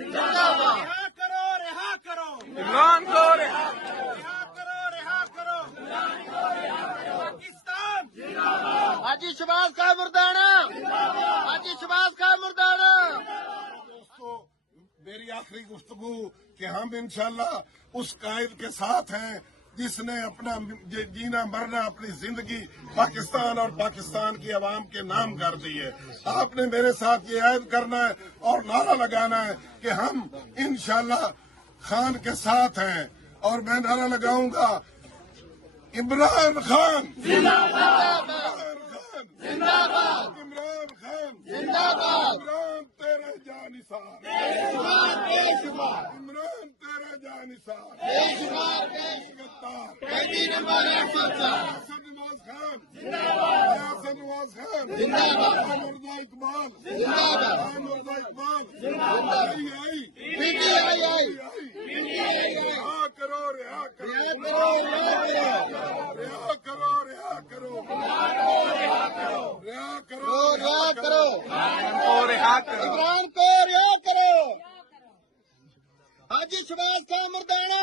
रिहा करो, रिहा करो, इमरान को रिहा करो, रिहा करो, पाकिस्तान हाजी शहबाज खान मुर्दाना, हाजी शहबाज खान मुर्दाना। दोस्तों, मेरी आखिरी गुफ्तगू कि हम इंशाल्लाह उस कायद के साथ हैं जिसने अपना जीना मरना अपनी जिंदगी पाकिस्तान और पाकिस्तान की आवाम के नाम कर दी है। आपने मेरे साथ ये ऐद करना है और नारा लगाना है कि हम इंशाल्लाह खान के साथ हैं। और मैं नारा लगाऊंगा, इमरान खान जिंदाबाद, इमरान खान जिंदाबाद, इमरान तेरे जानिसार, इमरान तेरे जानिसार, कैदी नंबर 104 नवाज खान जिंदाबाद, नवाज खान जिंदाबाद, मुर्दा इकबाल जिंदाबाद, मुर्दा इकबाल जिंदाबाद, आई PTI रिहा करो, रिहा करो, रिहा करो, रिहा करो, रिहा करो, रिहा करो, रिहा करो, को रिहा करो। इमरान को रिहा करो। हाजी शहबाज खान मुर्दाना।